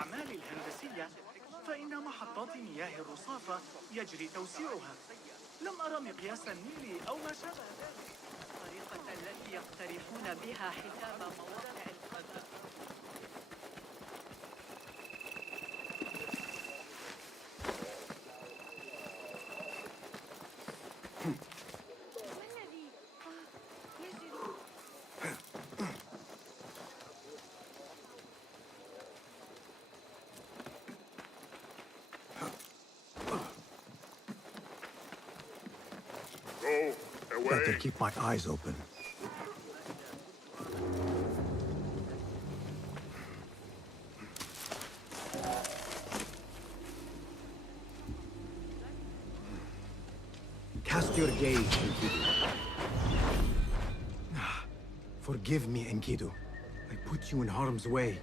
الأعمال الهندسية فإن محطات مياه الرصافة يجري توسيعها. لم أرى مقياس النيل أو ما شابه ذلك. الطريقة التي يقترحون بها حساب مواقع الفضاء. Better keep my eyes open. Cast your gaze, Enkidu. Forgive me, Enkidu. I put you in harm's way.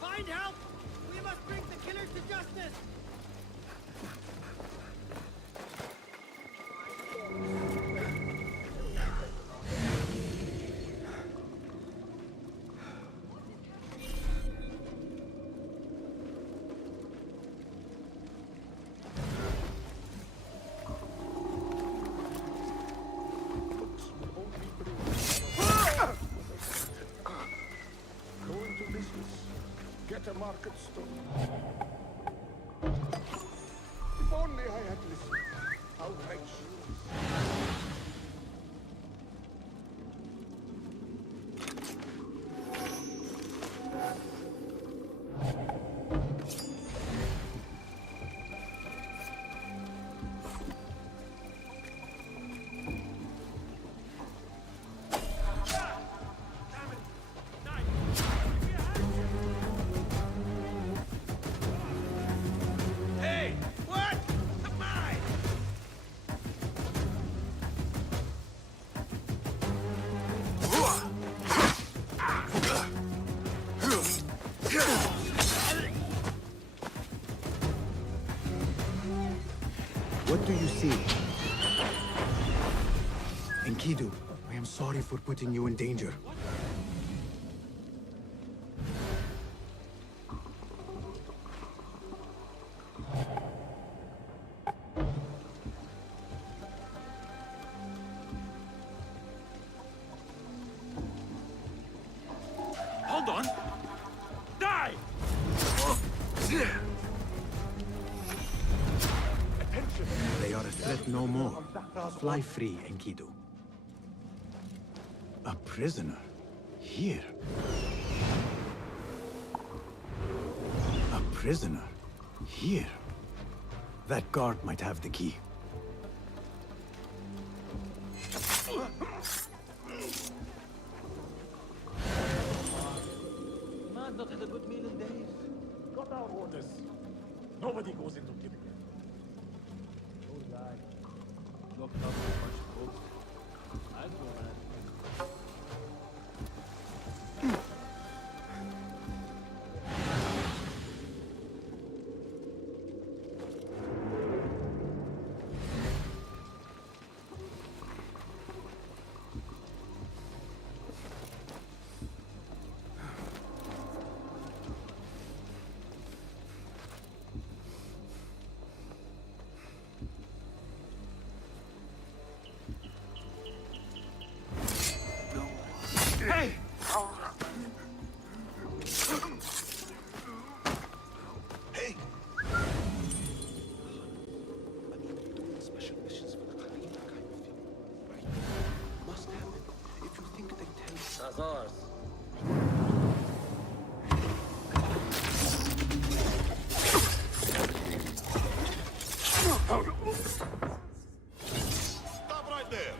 Find help! We must bring the killers to justice! Get a market stone. If only I had listened. How right she was. What do you see? Enkidu, I am sorry for putting you in danger. Hold on! Die! They are a threat no more. Fly free, Enkidu. A prisoner? Here? A prisoner? Here? That guard might have the key. Man, not had a good meal in days. Got our orders. Nobody goes into killing. Poor guy. Locked up with a bunch of books. I go, man. Hey! Hey! Special missions for the Karina kind of thing, right? Must happen. If you think they tell Azars. Stop right there!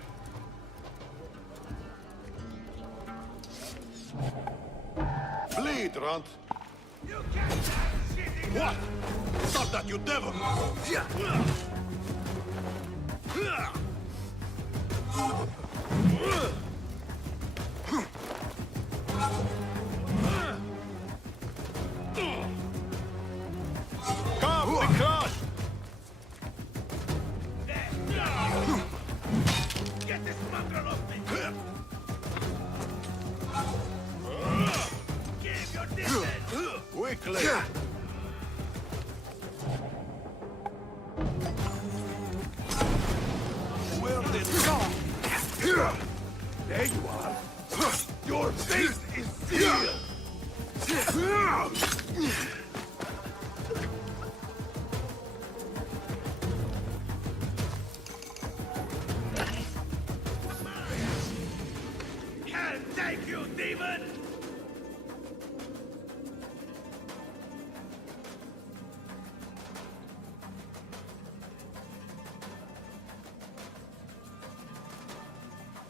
Grant. What? Stop that, you devil! Come, be crushed! Get this mongrel off me! Keep your distance! Quickly! Where did There you are! Your fate is sealed! Can't take you, demon!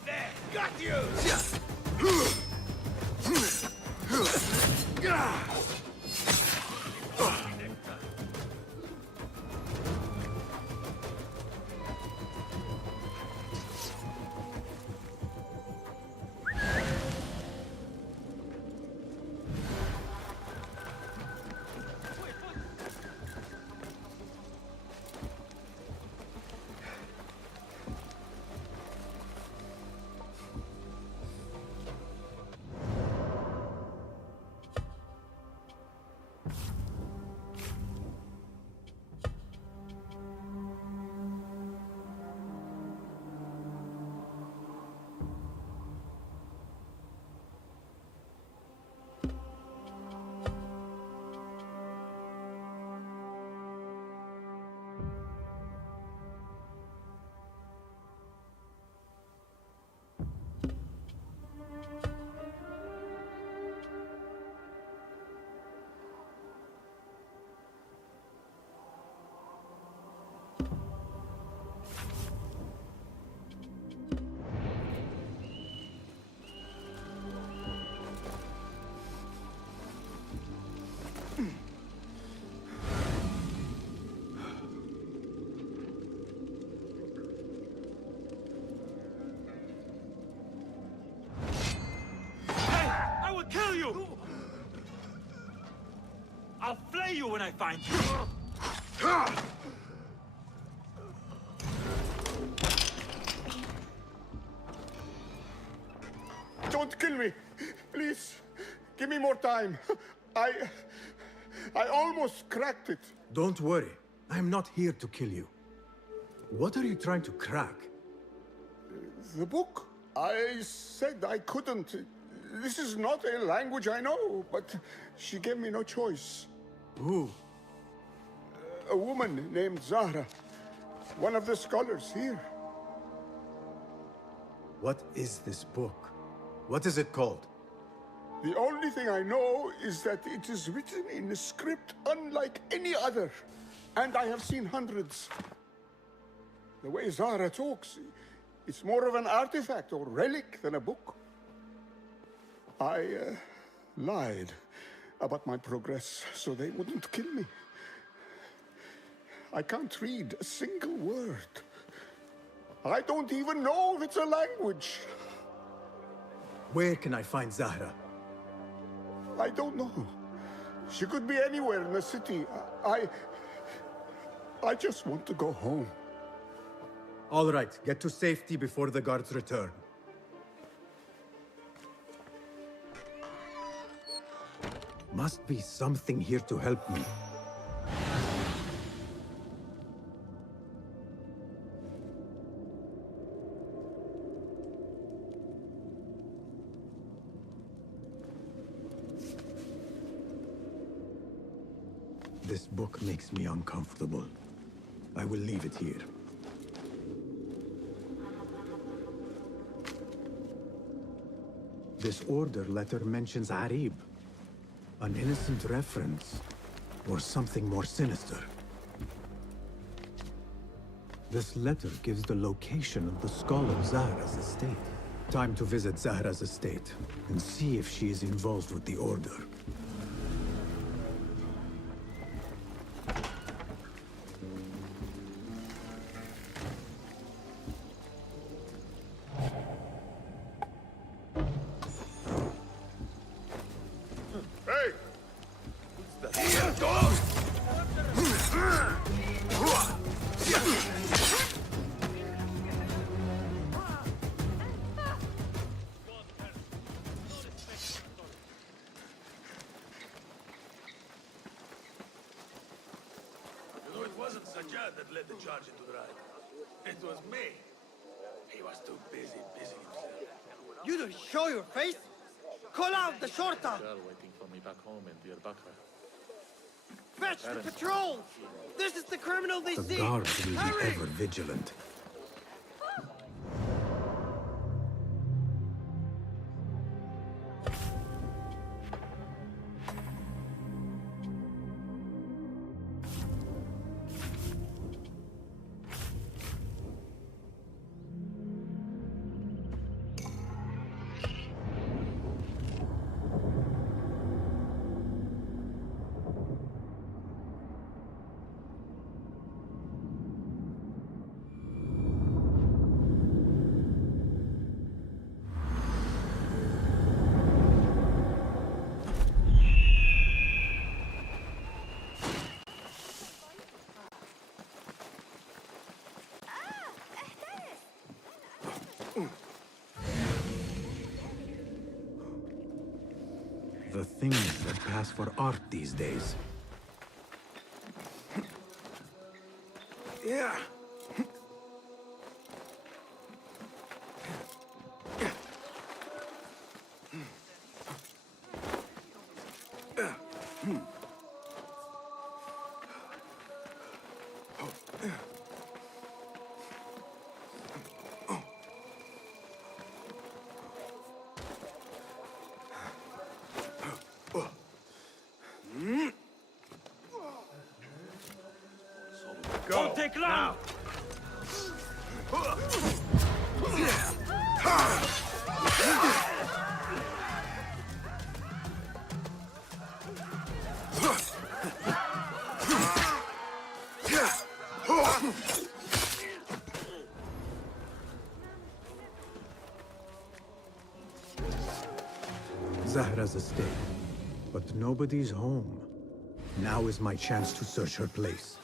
There, got you! Kill you! I'll flay you when I find you! Don't kill me! Please, give me more time. I almost cracked it. Don't worry. I'm not here to kill you. What are you trying to crack? The book? I said I couldn't. This is not a language I know, but she gave me no choice. Who? A woman named Zahra. One of the scholars here. What is this book? What is it called? The only thing I know is that it is written in a script unlike any other. And I have seen hundreds. The way Zahra talks, it's more of an artifact or relic than a book. I lied about my progress so they wouldn't kill me. I can't read a single word. I don't even know if it's a language. Where can I find Zahra? I don't know. She could be anywhere in the city. I just want to go home. All right, get to safety before the guards return. Must be something here to help me. This book makes me uncomfortable. I will leave it here. This order letter mentions Arib. An innocent reference, or something more sinister. This letter gives the location of the scholar Zahra's estate. Time to visit Zahra's estate, and see if she is involved with the order. Sajjad that led the charge into the ride. It was me. He was too busy himself. You don't show your face? Call out the shorta! Girl waiting for me back home in Deir Bakr. Fetch the patrol! This is the criminal they The see! guards will be Hurry! ever vigilant. The things that pass for art these days. Yeah. Don't take long! Zahra's estate. But nobody's home. Now is my chance to search her place.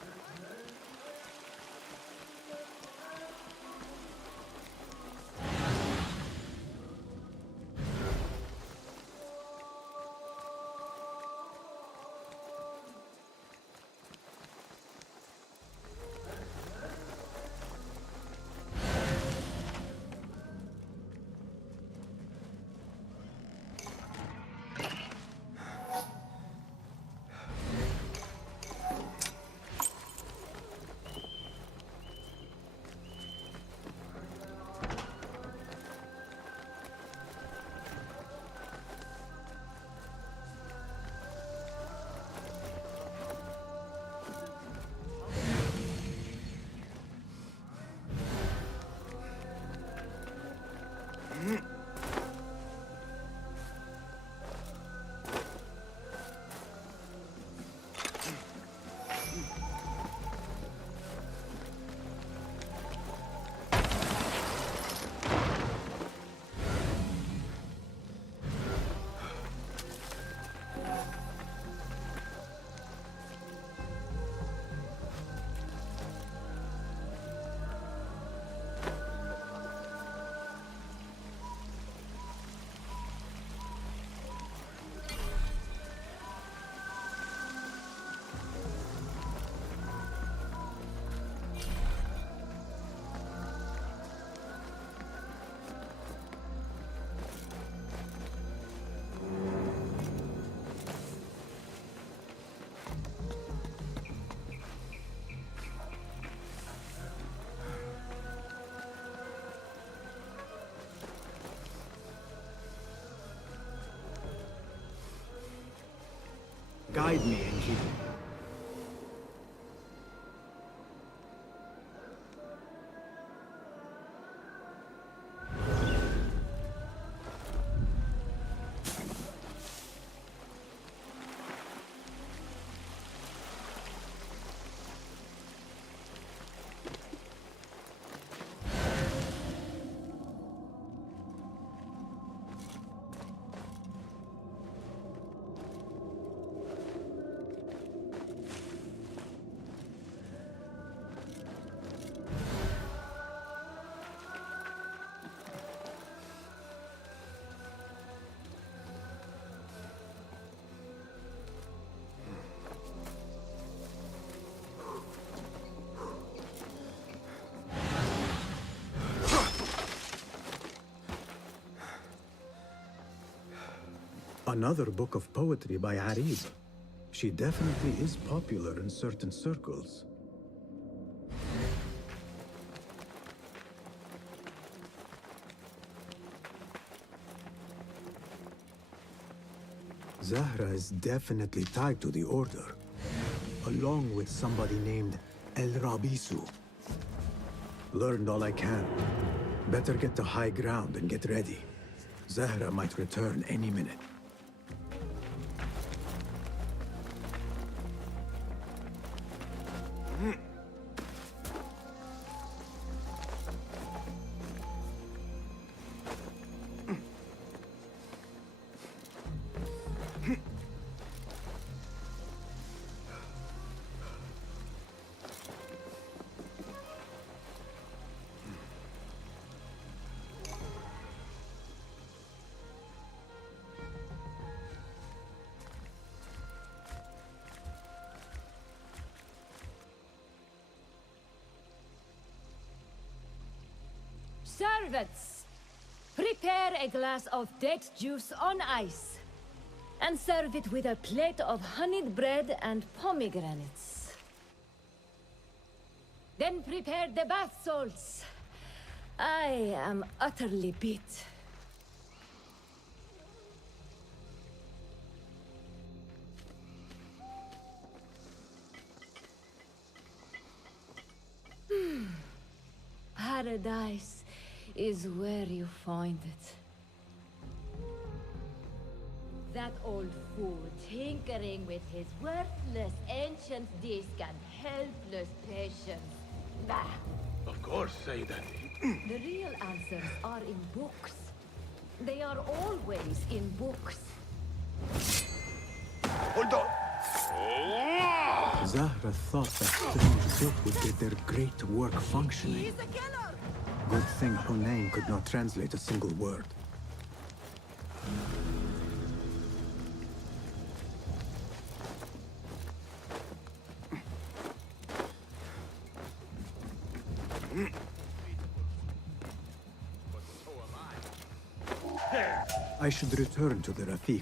Guide me, Enki. Another book of poetry by Arib. She definitely is popular in certain circles. Zahra is definitely tied to the Order, along with somebody named El Rabisu. Learned all I can. Better get to high ground and get ready. Zahra might return any minute. Servants, prepare a glass of date juice on ice, and serve it with a plate of honeyed bread and pomegranates. Then prepare the bath salts. I am utterly beat. Paradise is where you find it. That old fool tinkering with his worthless ancient disc and helpless patience. Bah! Of course, Sayyidati. The real answers are in books. They are always in books. Hold on! Zahra thought that strange book would get their great work functioning. He's a killer! Good thing Hunayn could not translate a single word. I should return to the Rafiq.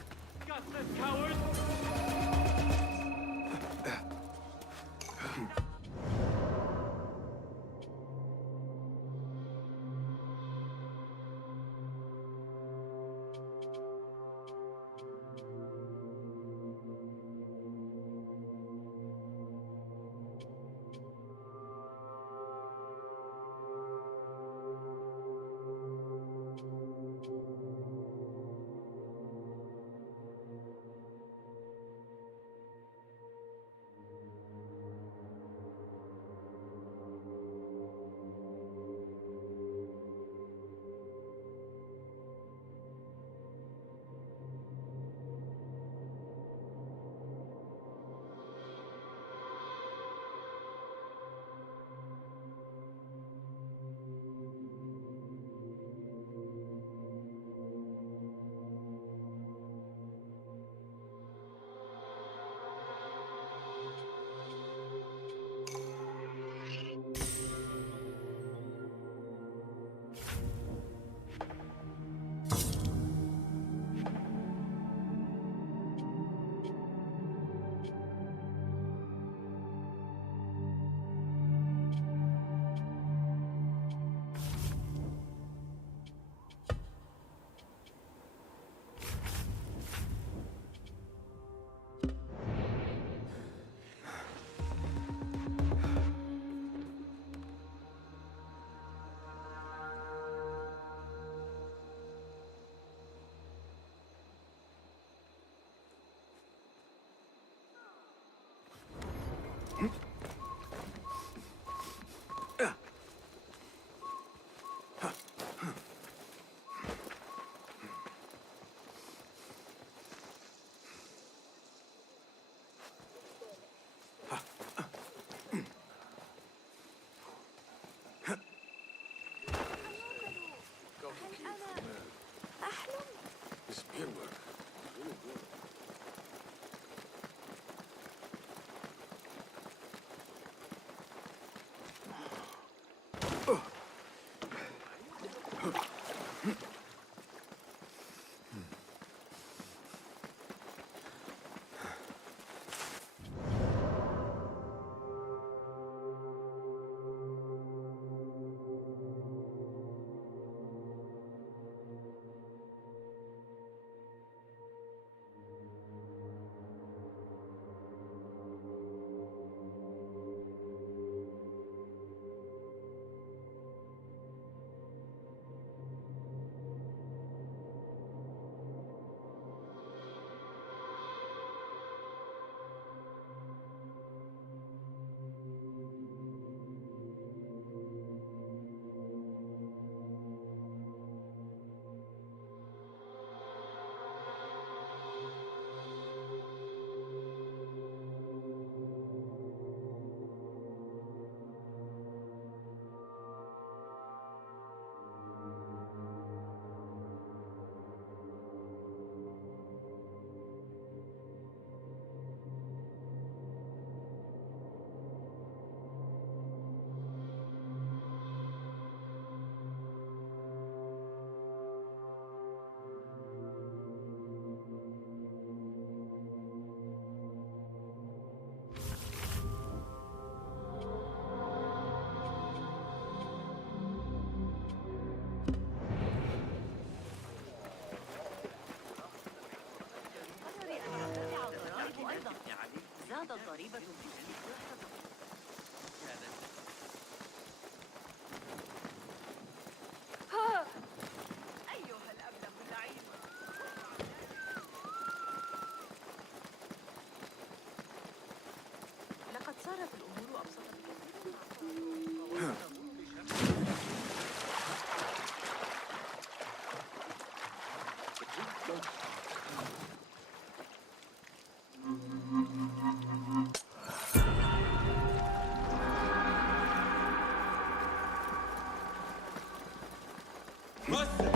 Master!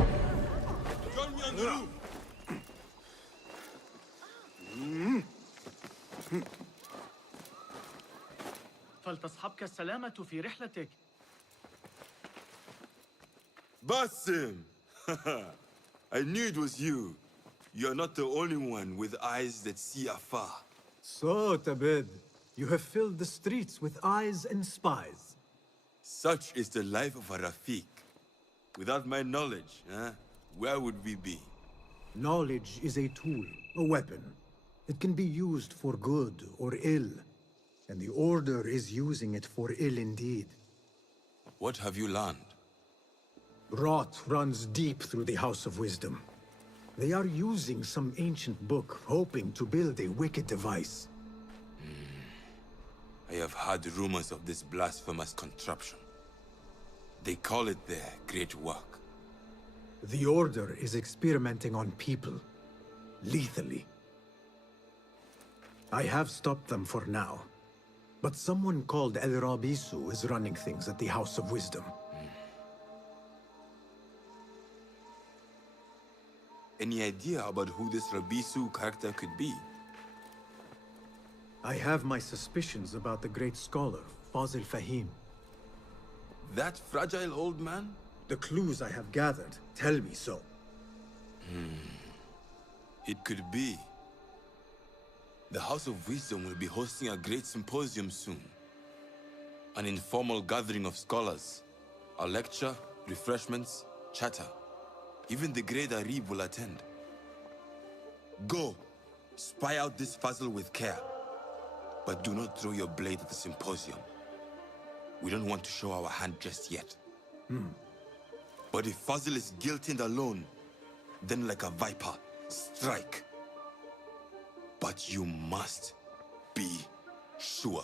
Join me on the roof! فلتصحبك السلامة في رحلتك. Basim! I knew it was you. You're not the only one with eyes that see afar. So, Tabid, you have filled the streets with eyes and spies. Such is the life of a Rafiq. Without my knowledge, where would we be? Knowledge is a tool, a weapon. It can be used for good or ill. And the Order is using it for ill indeed. What have you learned? Rot runs deep through the House of Wisdom. They are using some ancient book, hoping to build a wicked device. I have heard rumors of this blasphemous contraption. They call it their great work. The Order is experimenting on people, lethally. I have stopped them for now. But someone called El Rabisu is running things at the House of Wisdom. Any idea about who this Rabisu character could be? I have my suspicions about the great scholar, Fazil Fahim. That fragile old man? The clues I have gathered tell me so. It could be. The House of Wisdom will be hosting a great symposium soon. An informal gathering of scholars. A lecture, refreshments, chatter. Even the great Arib will attend. Go, spy out this Fazil with care. But do not throw your blade at the symposium. We don't want to show our hand just yet. But if Fazil is guilty and alone, then like a viper, strike. But you must be sure.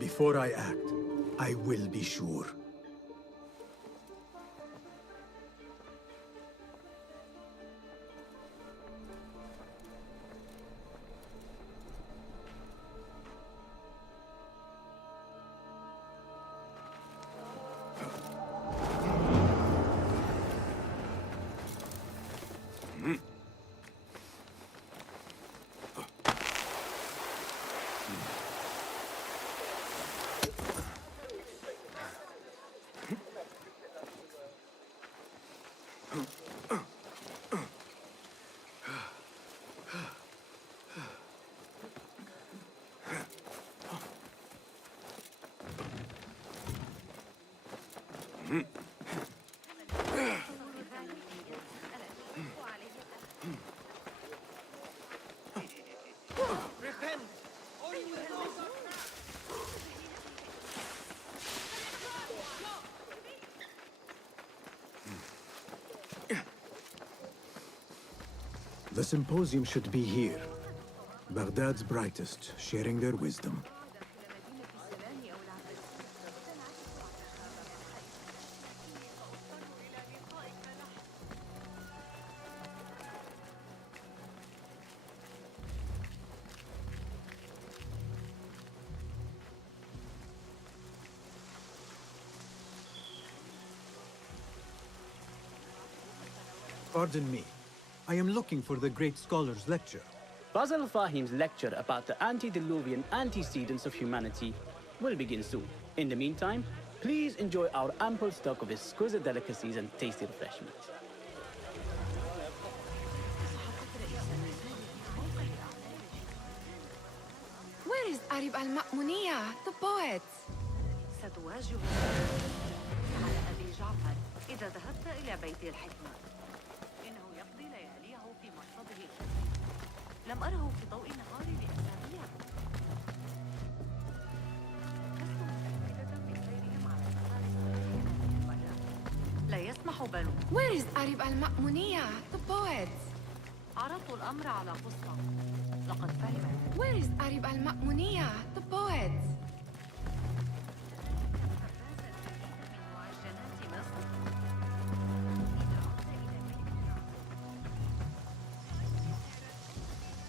Before I act, I will be sure. Repent! The symposium should be here. Baghdad's brightest, sharing their wisdom. Pardon me. I am looking for the great scholar's lecture. Fazl Fahim's lecture about the antediluvian antecedents of humanity will begin soon. In the meantime, please enjoy our ample stock of exquisite delicacies and tasty refreshments. Where is Arib al-Ma'muniya, the poet? ستواجه على أبي جعفر إذا ذهبت إلى بيت الحكمة. إنه يقضي لياليه في محفظه الخفي. لم أره في ضوء النهار لأسابيع. لست متأكدة بسيرهم على مدار لا يسمح بنو. Where is Arib al-Ma'muniya, the poet? عرضت الأمر على قصة. لقد فهمت. Where is Arib al-Ma'muniya, the poet?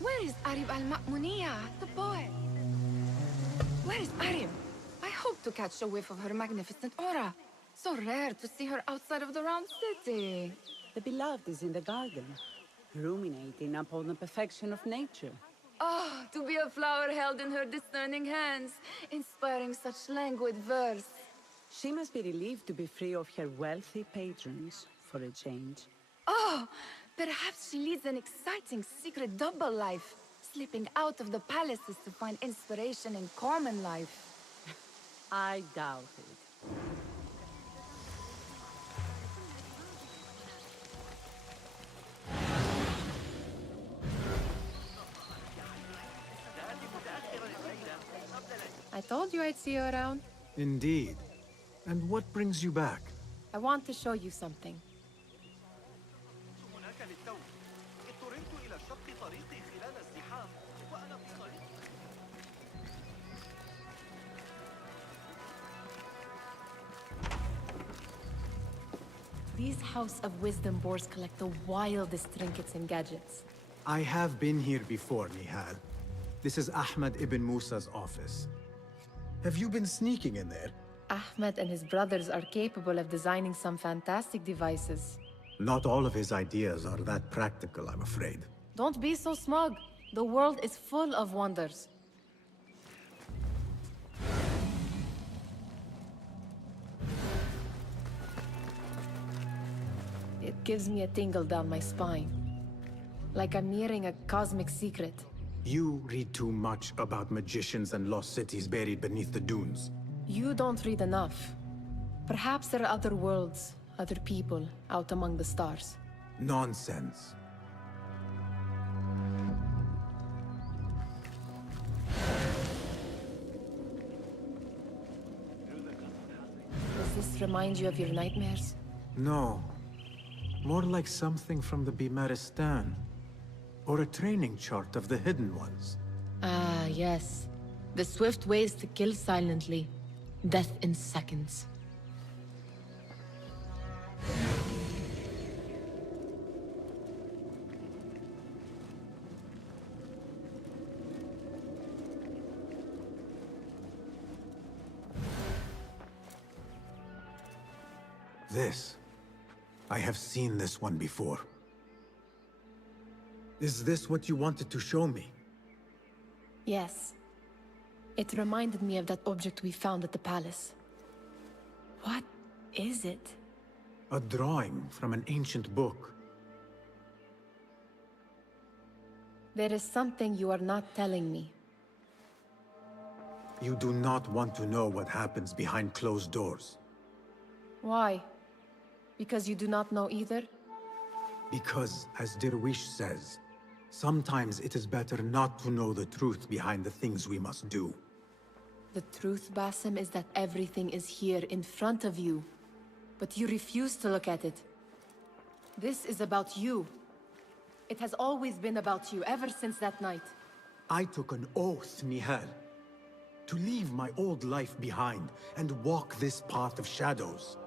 Where is Arib al-Ma'muniya, the poet? Where is Arib? I hope to catch a whiff of her magnificent aura. So rare to see her outside of the round city. The beloved is in the garden, ruminating upon the perfection of nature. Oh, to be a flower held in her discerning hands, inspiring such languid verse. She must be relieved to be free of her wealthy patrons, for a change. Oh, perhaps she leads an exciting secret double life, slipping out of the palaces to find inspiration in common life. I doubt it. I told you I'd see you around. Indeed. And what brings you back? I want to show you something. هناك للتو. اضطررت إلى شق طريقي خلال الزحام وأنا في طريق. These House of Wisdom boars collect the wildest trinkets and gadgets. I have been here before, Nihal. This is Ahmed ibn Musa's office. Have you been sneaking in there? Ahmed and his brothers are capable of designing some fantastic devices. Not all of his ideas are that practical, I'm afraid. Don't be so smug. The world is full of wonders. It gives me a tingle down my spine. Like I'm nearing a cosmic secret. You read too much about magicians and lost cities buried beneath the dunes. You don't read enough. Perhaps there are other worlds, other people, out among the stars. Nonsense. Does this remind you of your nightmares? No. More like something from the Bimaristan. Or a training chart of the Hidden Ones. Ah, yes. The swift ways to kill silently. Death in seconds. This. I have seen this one before. Is this what you wanted to show me? Yes. It reminded me of that object we found at the palace. What is it? A drawing from an ancient book. There is something you are not telling me. You do not want to know what happens behind closed doors. Why? Because you do not know either? Because, as Derwish says, sometimes it is better not to know the truth behind the things we must do. The truth, Basim, is that everything is here in front of you. But you refuse to look at it. This is about you. It has always been about you, ever since that night. I took an oath, Nihal, to leave my old life behind and walk this path of shadows.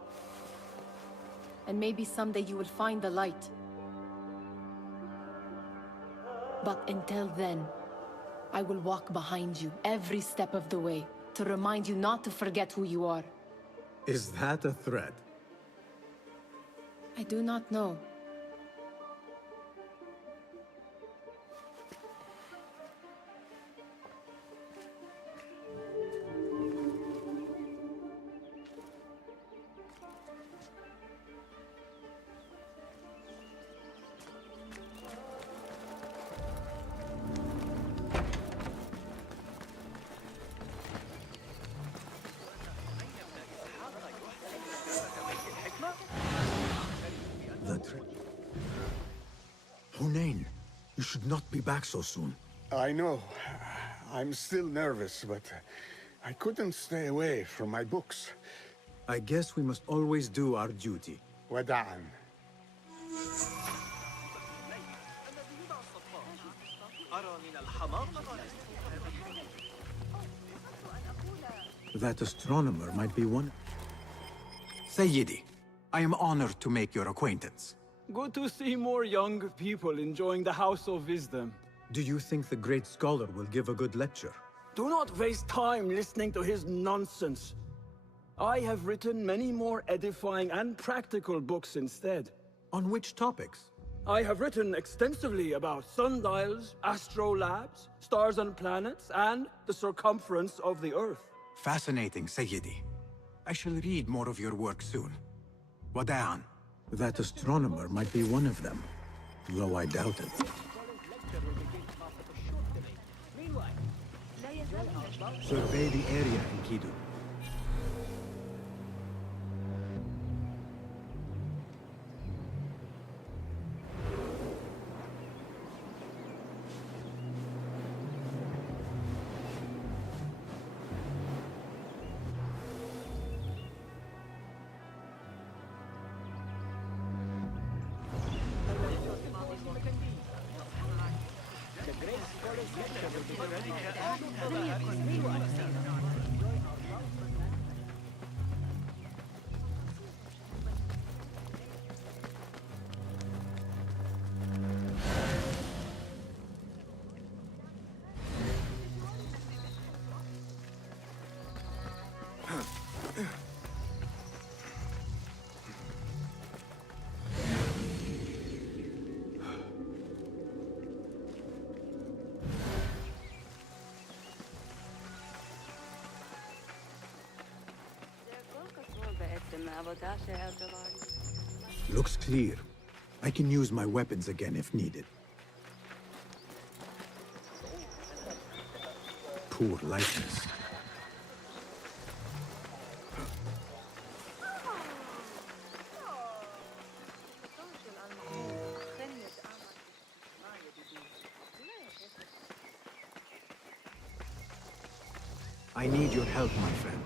And maybe someday you will find the light. But until then, I will walk behind you every step of the way to remind you not to forget who you are. Is that a threat? I do not know. Hunain, you should not be back so soon. I know. I'm still nervous, but I couldn't stay away from my books. I guess we must always do our duty. Wada'an. That astronomer might be one. Sayyidi, I am honored to make your acquaintance. Good to see more young people enjoying the House of Wisdom. Do you think the great scholar will give a good lecture? Do not waste time listening to his nonsense. I have written many more edifying and practical books instead. On which topics? I have written extensively about sundials, astrolabes, stars and planets, and the circumference of the Earth. Fascinating, Sayyidi. I shall read more of your work soon. Wada'an. That astronomer might be one of them, though I doubt it. Survey the area, Enkidu. Looks clear. I can use my weapons again if needed. Poor lightness. I need your help, my friend.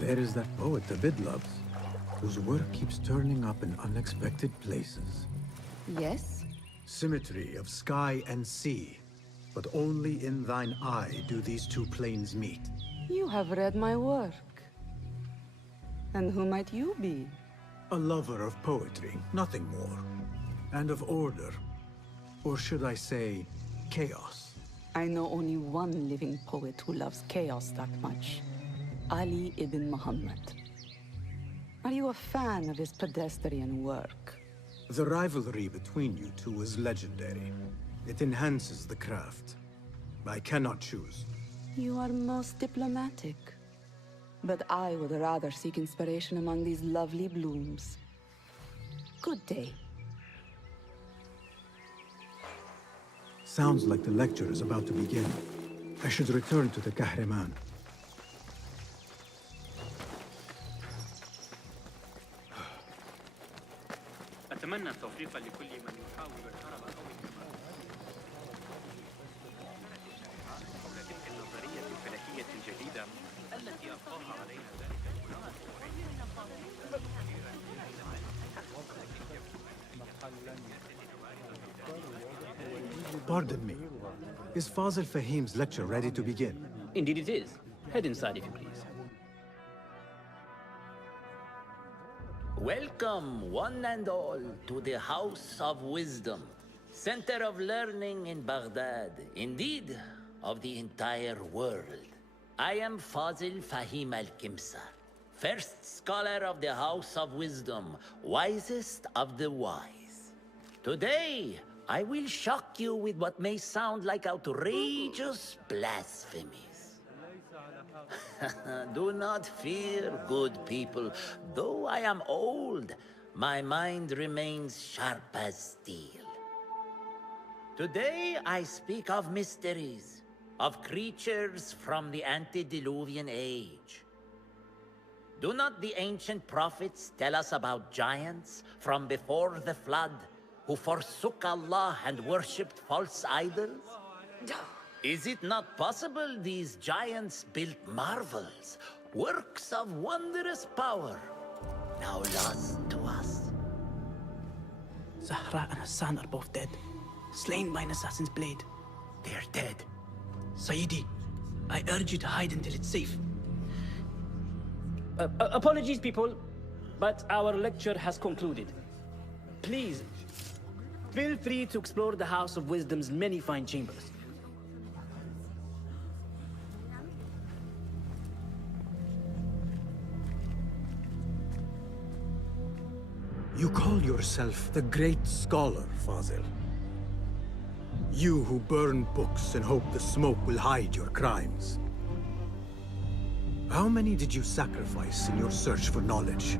There is that poet David loves, whose work keeps turning up in unexpected places. Yes? Symmetry of sky and sea, but only in thine eye do these two planes meet. You have read my work. And who might you be? A lover of poetry, nothing more. And of order. Or should I say, chaos. I know only one living poet who loves chaos that much. Ali ibn Muhammad. Are you a fan of his pedestrian work? The rivalry between you two is legendary. It enhances the craft. I cannot choose. You are most diplomatic. But I would rather seek inspiration among these lovely blooms. Good day. Sounds like the lecture is about to begin. I should return to the Kahraman. أتمنى التوفيق لكل من يحاول الهرب أو الهرب حول تلك النظرية الفلكية الجديدة التي ألقاها علينا ذلك العلماء. Pardon me. Is Fazil Fahim's lecture ready to begin? Indeed it is. Head inside if you please. Welcome, one and all, to the House of Wisdom, center of learning in Baghdad, indeed, of the entire world. I am Fazil Fahim al-Kimsa, first scholar of the House of Wisdom, wisest of the wise. Today, I will shock you with what may sound like outrageous blasphemies. Do not fear, good people. Though I am old, my mind remains sharp as steel. Today I speak of mysteries, of creatures from the antediluvian age. Do not the ancient prophets tell us about giants from before the flood who forsook Allah and worshipped false idols? Is it not possible these giants built marvels, works of wondrous power, now lost to us? Zahra and Hassan are both dead, slain by an assassin's blade. They're dead. Saidi, I urge you to hide until it's safe. Apologies, people, but our lecture has concluded. Please, feel free to explore the House of Wisdom's many fine chambers. You call yourself the great scholar, Fazil. You who burn books and hope the smoke will hide your crimes. How many did you sacrifice in your search for knowledge?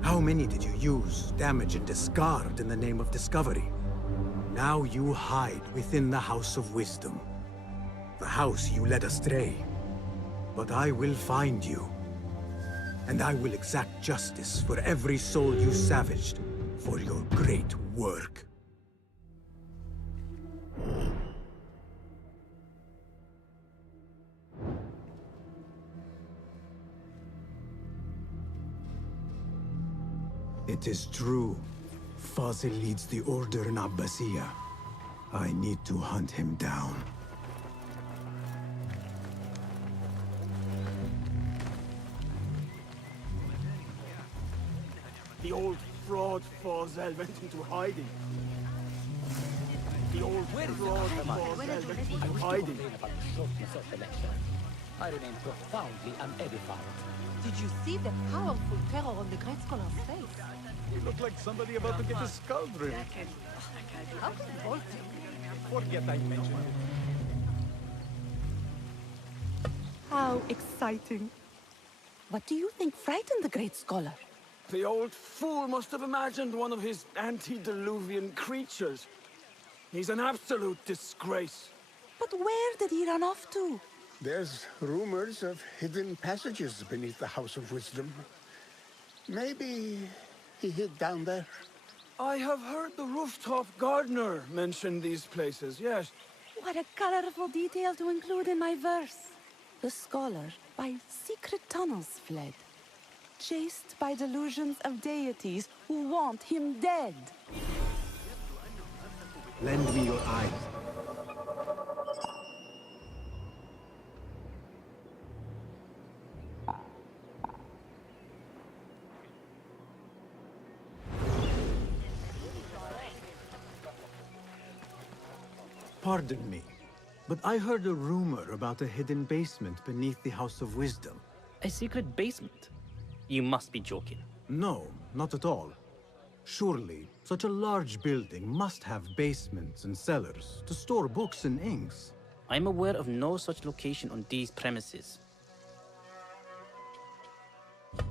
How many did you use, damage, and discard in the name of discovery? Now you hide within the House of Wisdom. The house you led astray. But I will find you. And I will exact justice for every soul you savaged for your great work. It is true. Fazil leads the Order in Abbasiyah. I need to hunt him down. The old fraud Fazil went into hiding. The old fraud Fazil went into hiding. I remain profoundly unedified. Did you see the powerful terror on the great scholar's face? He looked like somebody about to get his skull drilled. How revolting. Forget I mentioned it. How exciting. What do you think frightened the great scholar? The old fool must have imagined one of his antediluvian creatures. He's an absolute disgrace. But where did he run off to? There's rumors of hidden passages beneath the House of Wisdom. Maybe he hid down there. I have heard the rooftop gardener mention these places, yes. What a colorful detail to include in my verse. The scholar by secret tunnels fled, chased by delusions of deities who want him dead. Lend me your eyes. Pardon me, but I heard a rumor about a hidden basement beneath the House of Wisdom. A secret basement? You must be joking. No, not at all. Surely, such a large building must have basements and cellars to store books and inks. I'm aware of no such location on these premises.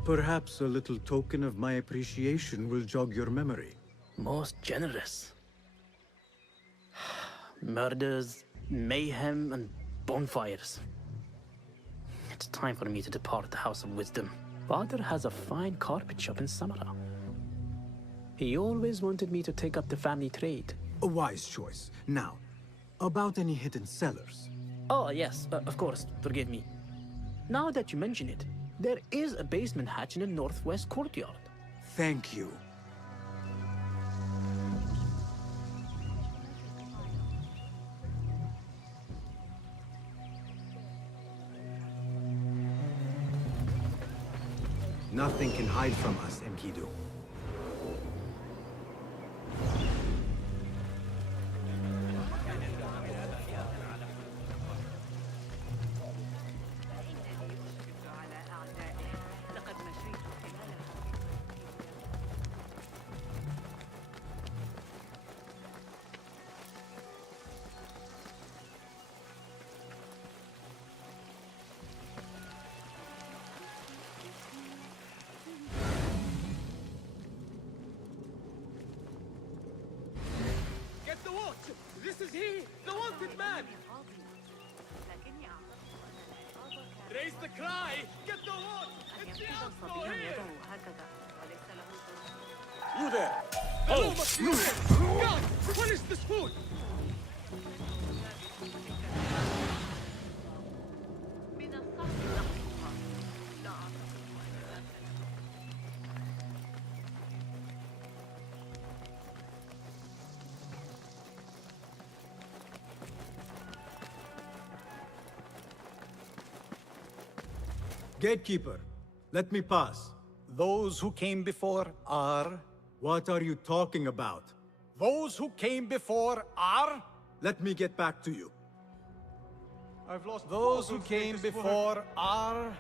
Perhaps a little token of my appreciation will jog your memory. Most generous. Murders, mayhem, and bonfires. It's time for me to depart the House of Wisdom. Father has a fine carpet shop in Samara. He always wanted me to take up the family trade. A wise choice. Now, about any hidden cellars? Oh, yes, of course, forgive me. Now that you mention it, there is a basement hatch in the northwest courtyard. Thank you. Nothing can hide from us, Enkidu. This is he! The wanted man! لكني أعتقد أن العقاب كان Raise the cry! Get the watch! أن It's the يفقد outlaw صبي here! يده هكذا وليس له دور. You there! The law must be obeyed! God! Punish this fool! من الصعب تحقيقها. لا أعتقد أن ذاك Gatekeeper, let me pass. Those who came before are... What are you talking about? Those who came before are... Let me get back to you. I've lost those who came before are...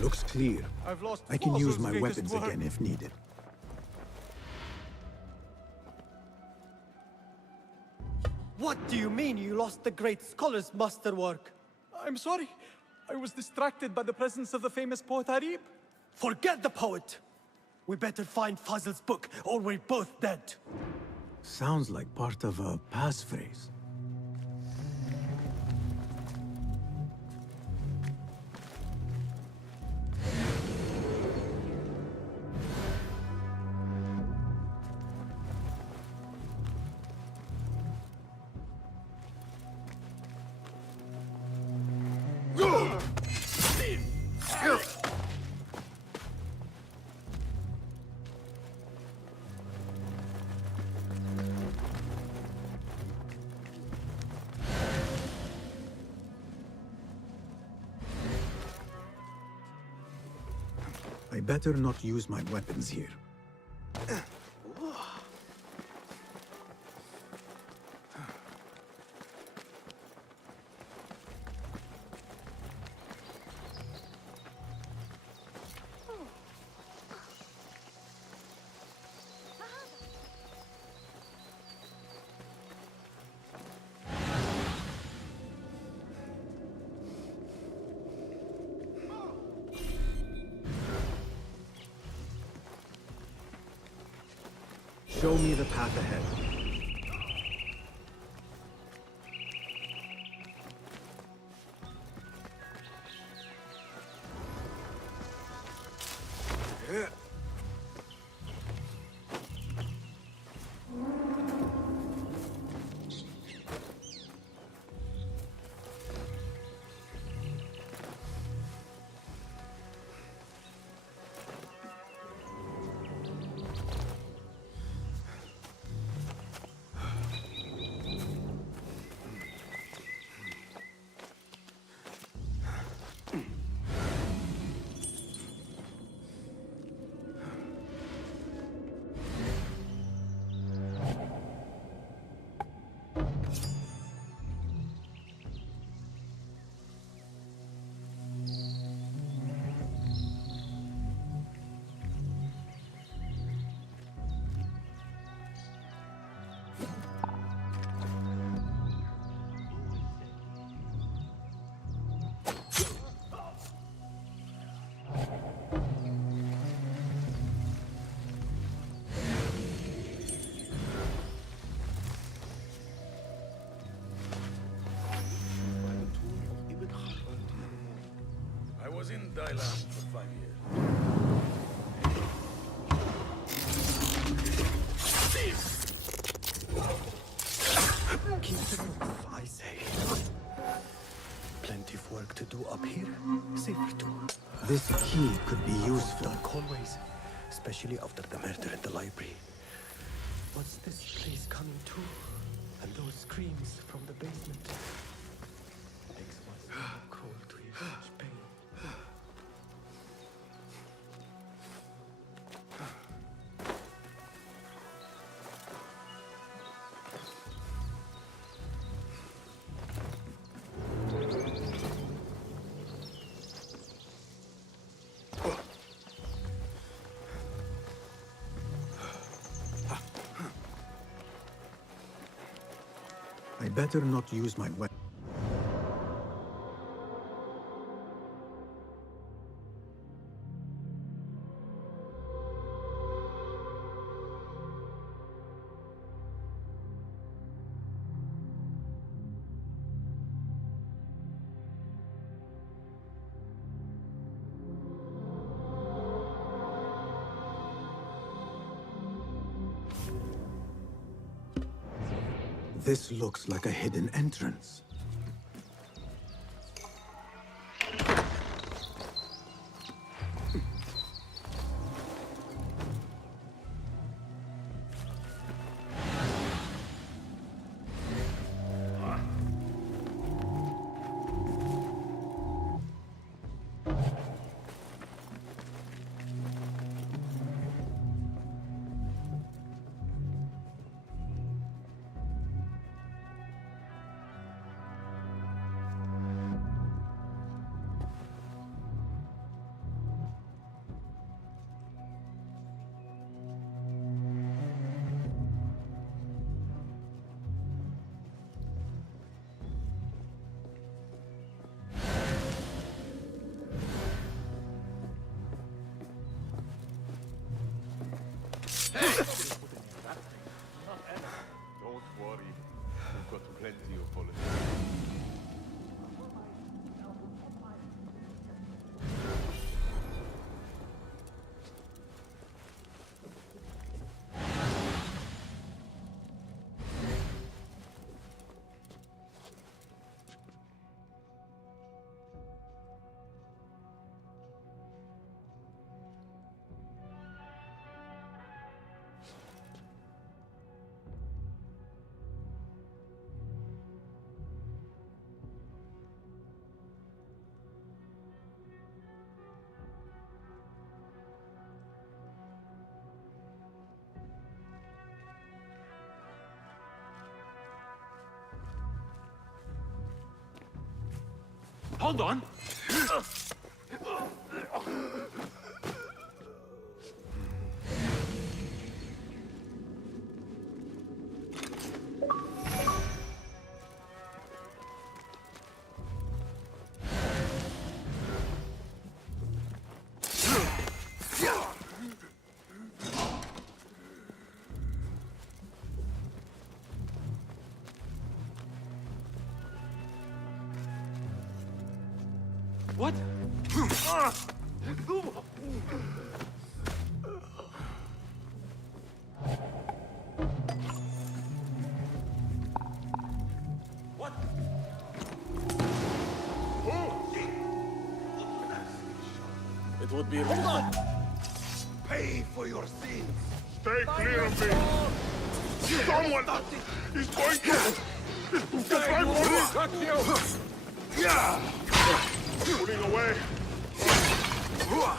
Looks clear. I've lost I can use Fossil's my greatest weapons work. again if needed. What do you mean you lost the great scholar's masterwork? I'm sorry. I was distracted by the presence of the famous poet Harib. Forget the poet! We better find Fazl's book, or we're both dead. Sounds like part of a passphrase. I better not use my weapons here. Show me the path ahead. I was in Thailand for 5 years. Keep the move, I say. Plenty of work to do up here. Safer too. This key could be useful. Dark hallways, especially after the murder at the library. What's this place coming to? And those screams from the basement. Makes my stomach crawl to huge pain. better not use my weapon. This looks like a hidden entrance. Don't worry. We've got plenty of bullets. Hold on. What? What? It would be... Hold on! Pay for your sins! Stay clear of me! Someone is going to get my body! Cut you! Yeah! Pulling away! Hold on!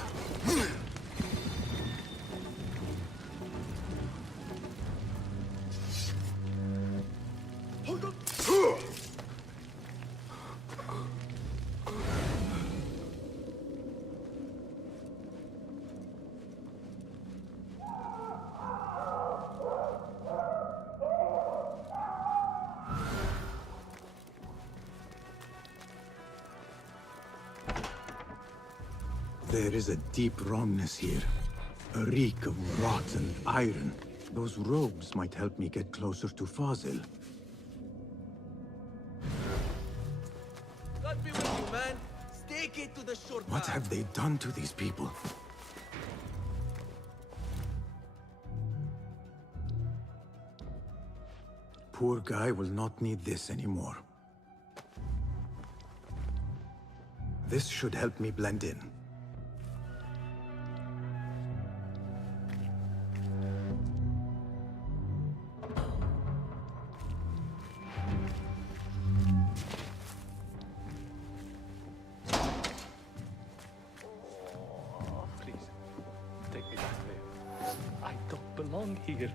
There is a deep wrongness here. A reek of rot and iron. Those robes might help me get closer to Fazil. God be with you, man. Stake it to the short What have they done to these people? Poor guy will not need this anymore. This should help me blend in. Please, take me back there. I don't belong here.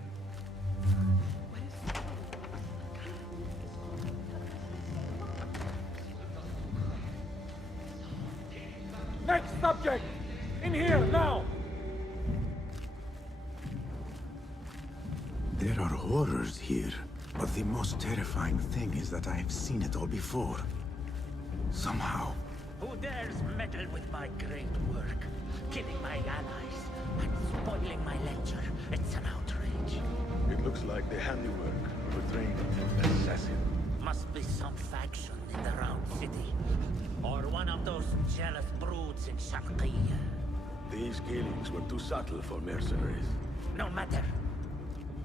Next subject! In here, now! There are horrors here. But the most terrifying thing is that I have seen it all before. Somehow. Who dares meddle with my great work? Killing my allies and spoiling my lecture. It's an outrage. It looks like the handiwork of a trained assassin. Must be some faction in the Round City. Or one of those jealous broods in Sharqiyya. These killings were too subtle for mercenaries. No matter.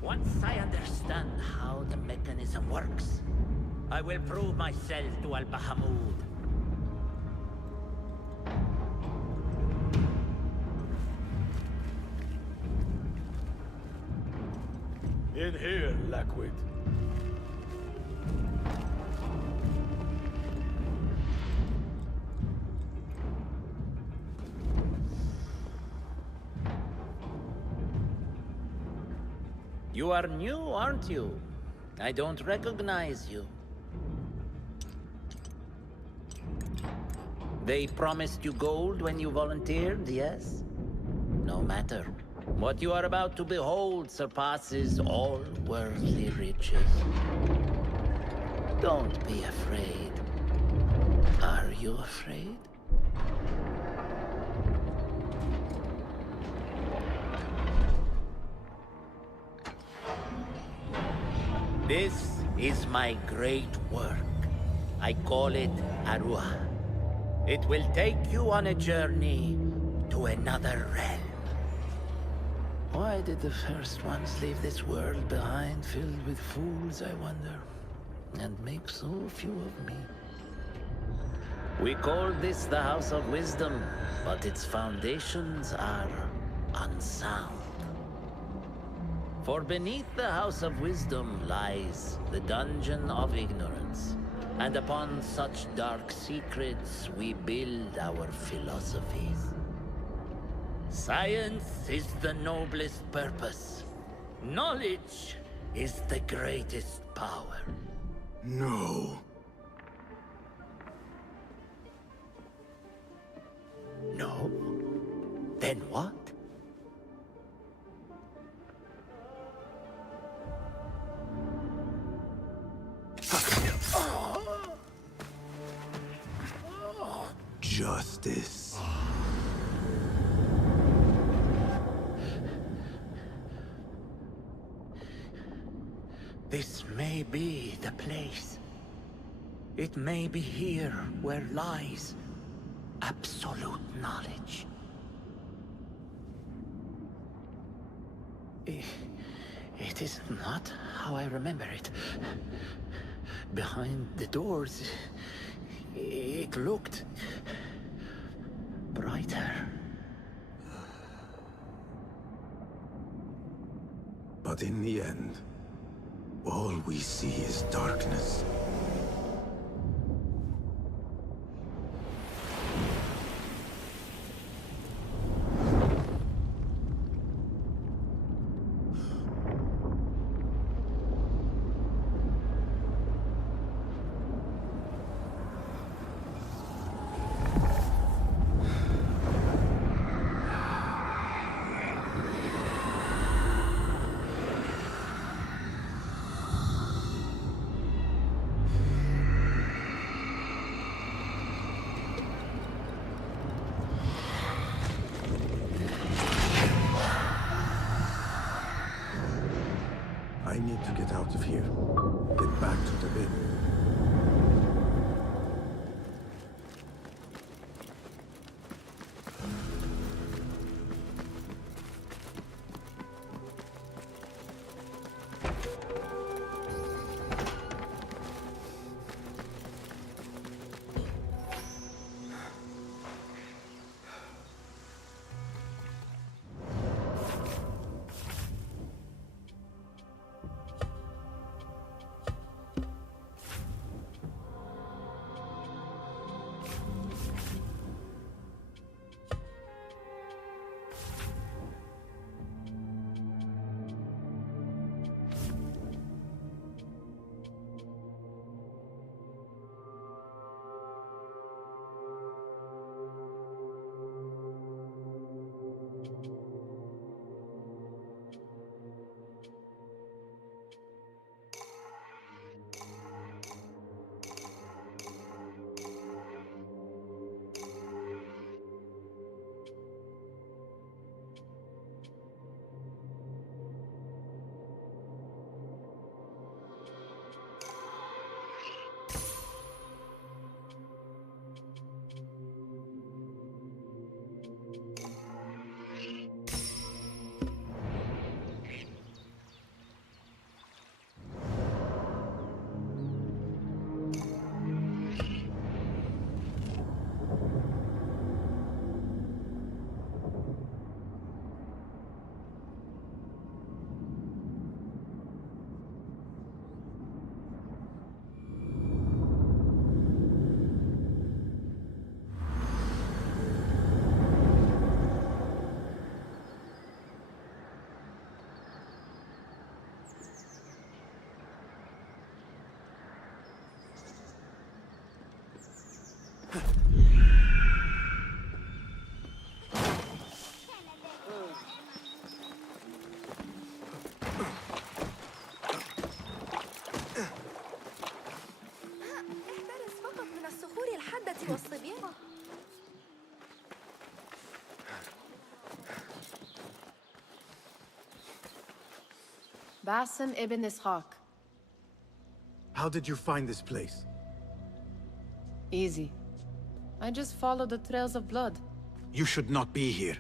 Once I understand how the mechanism works, I will prove myself to Al-Bahamud. In here, Lackwit. You are new, aren't you? I don't recognize you. They promised you gold when you volunteered, yes? No matter. What you are about to behold surpasses all worldly riches. Don't be afraid. Are you afraid? This is my great work. I call it Arua. It will take you on a journey to another realm. Why did the first ones leave this world behind, filled with fools, I wonder, and make so few of me? We call this the House of Wisdom, but its foundations are unsound. For beneath the House of Wisdom lies the Dungeon of Ignorance, and upon such dark secrets we build our philosophies. Science is the noblest purpose. Knowledge is the greatest power. No. No? Then what? Justice. This may be the place. It may be here where lies absolute knowledge. It is not how I remember it. Behind the doors, it looked brighter. But in the end, all we see is darkness. I need to get out of here. Get back to the bin. Basim ibn Ishaq. How did you find this place? Easy. I just followed the trails of blood. You should not be here.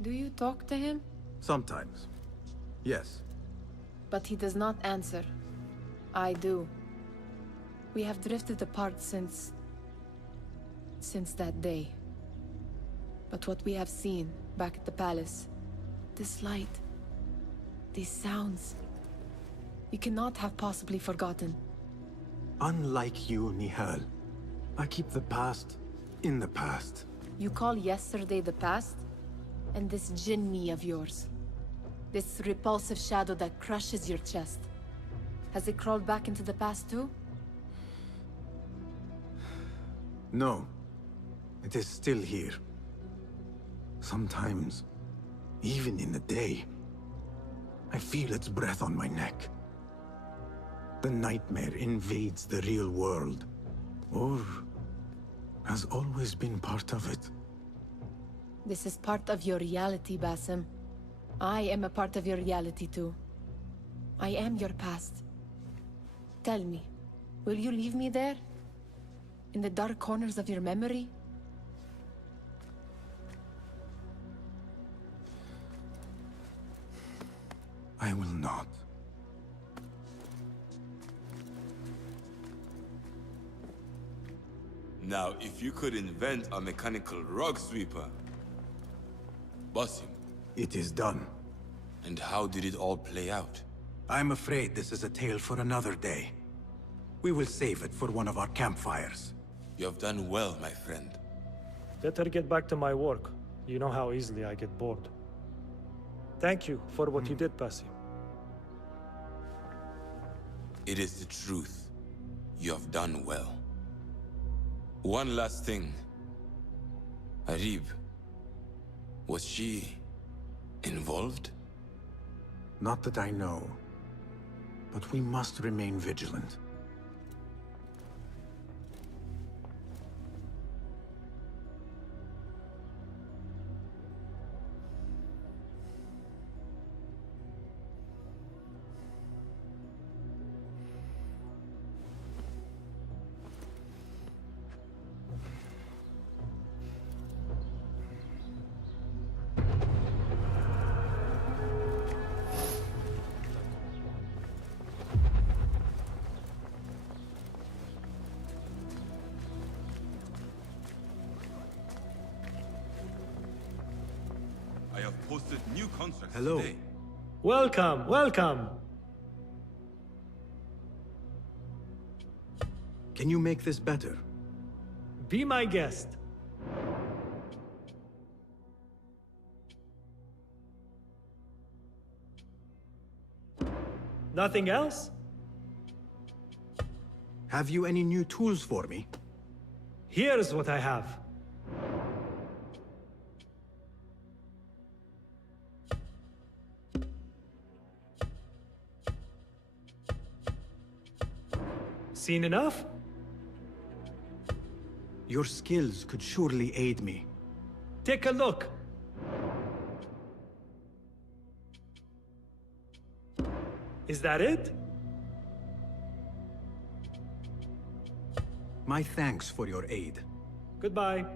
Do you talk to him? Sometimes. Yes. But he does not answer. I do. We have drifted apart since that day. But what we have seen back at the palace, this light, these sounds, we cannot have possibly forgotten. Unlike you, Nihal, I keep the past in the past. You call yesterday the past? And this jinni of yours, this repulsive shadow that crushes your chest, has it crawled back into the past too? No. It is still here. Sometimes, even in the day, I feel its breath on my neck. The nightmare invades the real world, or has always been part of it. This is part of your reality, Basim. I am a part of your reality too. I am your past. Tell me, will you leave me there? In the dark corners of your memory? I will not. Now, if you could invent a mechanical rug sweeper, Basim. It is done. And how did it all play out? I'm afraid this is a tale for another day. We will save it for one of our campfires. You have done well, my friend. Better get back to my work. You know how easily I get bored. Thank you for what you did, Basim. It is the truth. You have done well. One last thing. Arib, was she involved? Not that I know. But we must remain vigilant. I have posted new contracts Hello. today. Welcome, welcome. Can you make this better? Be my guest. Nothing else? Have you any new tools for me? Here's what I have. Seen enough? Your skills could surely aid me. Take a look. Is that it? My thanks for your aid. Goodbye.